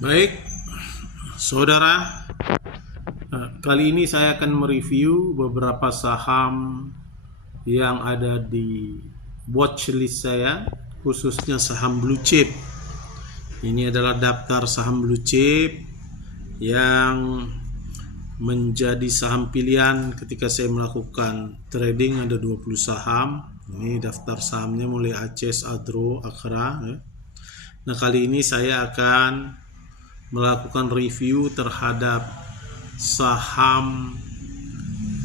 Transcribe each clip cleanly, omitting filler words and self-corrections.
Baik, saudara, kali ini saya akan mereview beberapa saham yang ada di watchlist saya, khususnya saham blue chip. Ini adalah daftar saham blue chip yang menjadi saham pilihan ketika saya melakukan trading. Ada 20 saham. Ini daftar sahamnya mulai Aces, Adro, Akra. Nah, kali ini saya akan melakukan review terhadap saham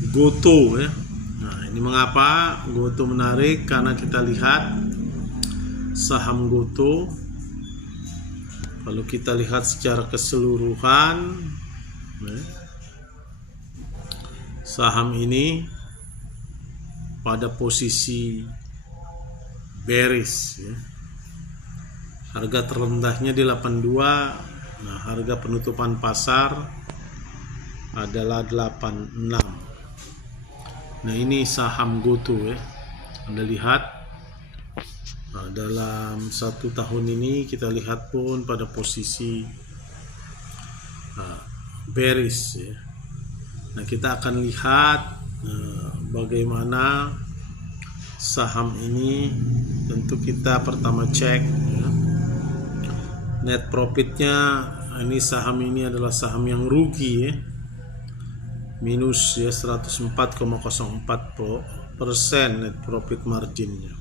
Goto ya. Nah, ini mengapa Goto menarik? Karena kita lihat saham Goto, kalau kita lihat secara keseluruhan ya, saham ini pada posisi bearish ya. Harga terendahnya di 82. Nah, harga penutupan pasar adalah 86. Nah, ini saham Goto ya. Anda lihat, nah, dalam 1 tahun ini kita lihat pun pada posisi bearish ya. Nah, kita akan lihat bagaimana saham ini. Tentu kita pertama cek ya, net profitnya. Ini saham ini adalah saham yang rugi ya, minus ya 104,04% net profit marginnya.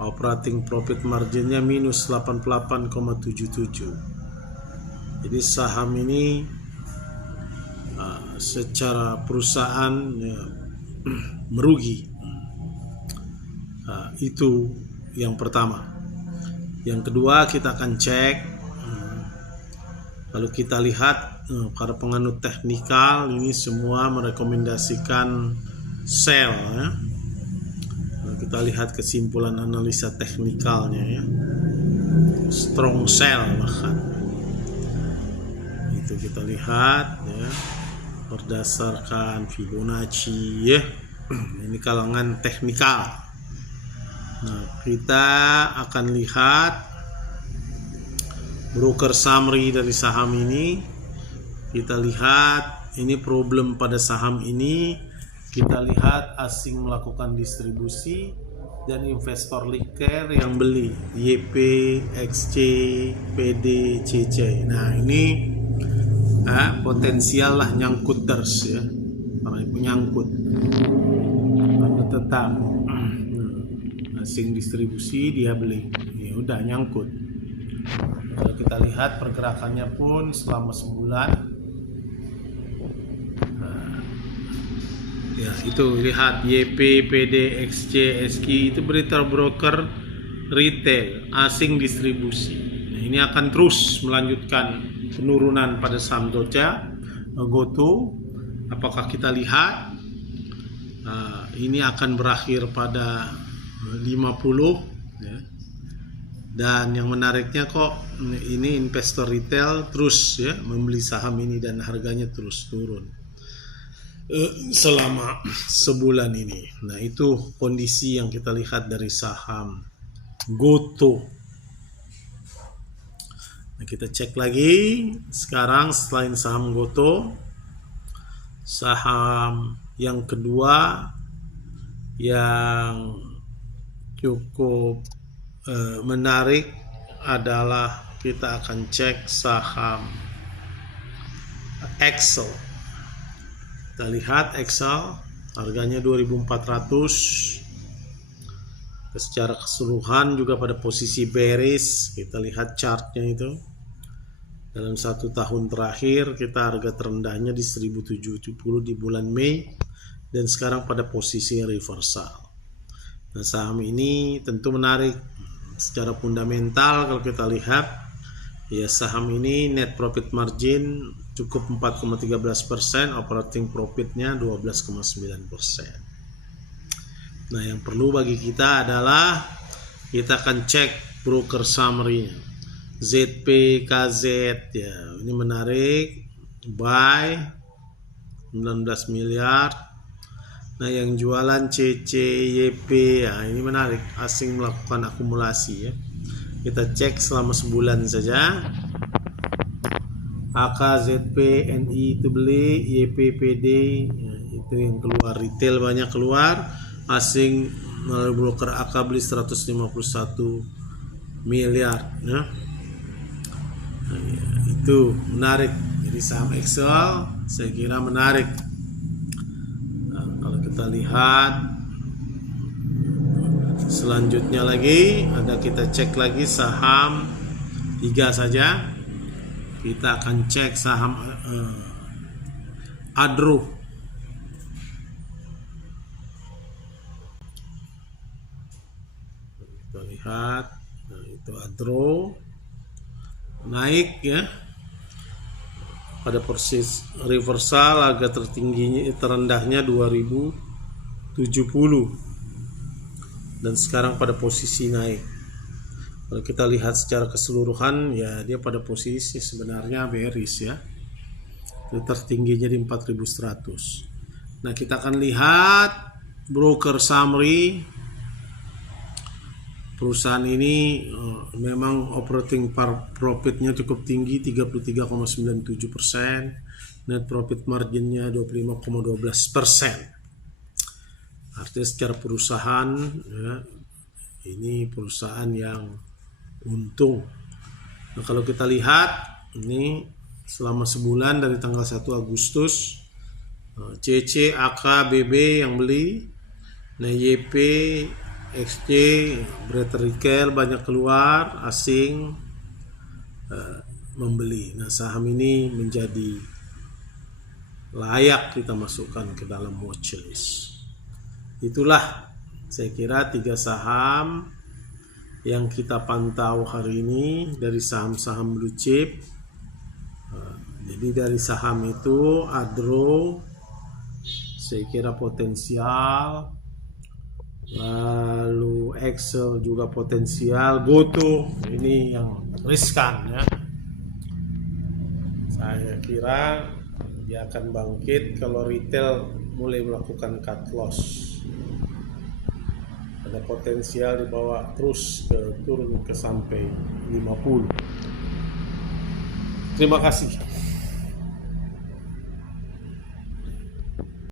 Operating profit marginnya minus 88,77. Jadi saham ini secara perusahaan ya, merugi. Itu yang pertama. Yang kedua, kita akan cek, kalau kita lihat para penganut teknikal ini semua merekomendasikan sell ya. Kalau kita lihat kesimpulan analisa teknikalnya ya, strong sell bahkan. Itu kita lihat ya, berdasarkan Fibonacci ya. Ini kalangan teknikal. Nah, kita akan lihat broker summary dari saham ini. Kita lihat ini problem pada saham ini. Kita lihat asing melakukan distribusi dan investor liquor yang beli, YP, XC, PD, CC. Nah, ini potensial lah nyangkut terus ya. Karena itu nyangkut. Karena tetap asing distribusi, dia beli, ya udah nyangkut. Kalau kita lihat pergerakannya pun selama sebulan, ya itu lihat YP, PD, XC, SQ itu berita broker retail asing distribusi. Nah, ini akan terus melanjutkan penurunan pada saham Goto. Apakah kita lihat ini akan berakhir pada 50 ya. Dan yang menariknya kok ini investor retail terus ya membeli saham ini dan harganya terus turun selama sebulan ini. Nah, itu kondisi yang kita lihat dari saham Goto. Nah, kita cek lagi sekarang selain saham Goto, saham yang kedua yang cukup menarik adalah kita akan cek saham Excel. Kita lihat Excel, harganya 2.400. Secara keseluruhan juga pada posisi bearish. Kita lihat chartnya itu. Dalam 1 tahun terakhir kita harga terendahnya di 1.070 di bulan Mei, dan sekarang pada posisi reversal. Nah, saham ini tentu menarik secara fundamental. Kalau kita lihat ya, saham ini net profit margin cukup 4,13%, operating profitnya 12,9%. Nah, yang perlu bagi kita adalah kita akan cek broker summary ZP, KZ ya. Ini menarik, buy 19 miliar. Nah, yang jualan CC, YP ya, ini menarik, asing melakukan akumulasi ya. Kita cek selama sebulan saja. AK, ZP, NI itu beli, YP, PD itu yang keluar. Retail banyak keluar, asing melalui broker AK beli 151 miliar ya. Itu menarik. Jadi saham Excel saya kira menarik. Kalau kita lihat selanjutnya lagi ada, kita cek lagi saham 3 saja. Kita akan cek saham Adro. Kita lihat, nah itu Adro naik ya pada proses reversal. Harga tertingginya terendahnya 2070 dan sekarang pada posisi naik. Kalau kita lihat secara keseluruhan ya dia pada posisi sebenarnya bearish ya. Itu tertingginya di 4100. Nah, kita akan lihat broker summary. Perusahaan ini memang operating profitnya cukup tinggi 33,97%, net profit marginnya 25,12%. Artinya secara perusahaan ya, ini perusahaan yang untung. Nah, kalau kita lihat ini selama sebulan dari tanggal 1 Agustus CC, AK, BB yang beli. Nah, YP, XC, Bretter Retail banyak keluar, asing membeli. Nah, saham ini menjadi layak kita masukkan ke dalam watchlist. Itulah saya kira 3 saham yang kita pantau hari ini dari saham-saham blue chip. Jadi dari saham itu Adro saya kira potensial, lalu Excel juga potensial, Goto ini yang riskan ya. Saya kira dia akan bangkit kalau retail mulai melakukan cut loss. Ada potensial dibawa terus turun ke sampai 50. Terima kasih.